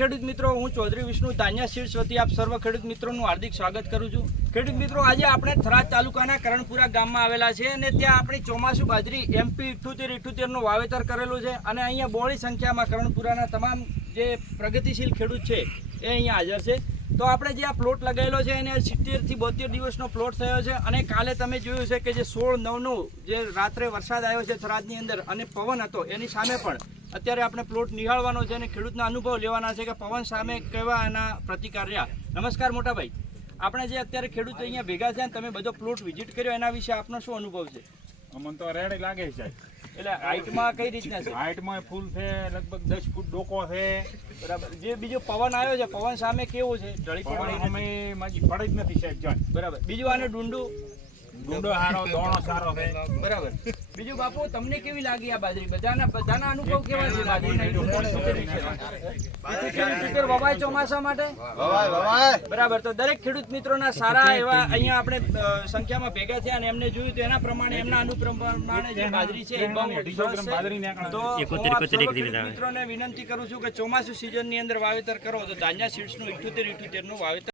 ખેડૂત મિત્રો, હું ચૌધરી વિષ્ણુ ધાન્યા સીડ્સ વતી આપ સર્વ ખેડૂત મિત્રોનું હાર્દિક સ્વાગત કરું છું। ખેડૂત મિત્રો, આજે આપણે થરાદ તાલુકાના કરણપુરા ગામમાં આવેલા છે અને ત્યાં આપણી ચોમાસુ બાજરી MP 78-78નું વાવેતર કરેલું છે અને અહીંયા બહોળી સંખ્યામાં કરણપુરાના તમામ જે પ્રગતિશીલ ખેડૂત છે એ અહીંયા હાજર છે। તો આપણે જે આ પ્લોટ લગાવેલો છે એને 70 થી 72 દિવસનો પ્લોટ થયો છે અને કાલે તમે જોયું છે કે જે 16/9નું જે રાત્રે વરસાદ આવ્યો છે થરાદની અંદર અને પવન હતો એની સામે પણ અત્યારે આપણે પ્લોટ નિહાળવાનો છે અને ખેડૂતના અનુભવ લેવાના છે કે પવન સામે કેવા એના પ્રતિકાર રહ્યા। નમસ્કાર મોટાભાઈ, આપણે જે અત્યારે ખેડૂતો અહીંયા ભેગા છે તમે બધો પ્લોટ વિઝિટ કર્યો એના વિશે આપનો શું અનુભવ છે? અમને તો રેડ લાગે છે, એટલે હાઈટમાં કઈ રીતના છે? હાઈટમાં ફૂલ છે, લગભગ 10 ફૂટ ડોકો છે, બરાબર। જે બીજો પવન આવ્યો છે પવન સામે કેવો છે? ઢળી પવન અમે માજી પડે જ નથી સાહેબ જાન, બરાબર। બીજું આને ડુંડો સારો, દોણો સારો છે, બરાબર। બીજું બાપુ, તમને કેવી લાગી આ બાજરી? બધાના અનુભવ કેવા છે બાજરીના? વવાય ચોમાસા માટે બરાબર। તો દરેક ખેડૂત મિત્રોના સારા એવા અહીંયા આપણે સંખ્યામાં ભેગા થયા અને એમને જોયું તો એના પ્રમાણે એમના પ્રમાણે જે બાજરી છે એ બહુ સરસ છે। તો હું આપ સર્વ ખેડૂત મિત્રોને વિનંતી કરું છું કે ચોમાસુ સિઝનની અંદર વાવેતર કરો તો ધાન્યા સીડ્સનું 78-78નું વાવેતર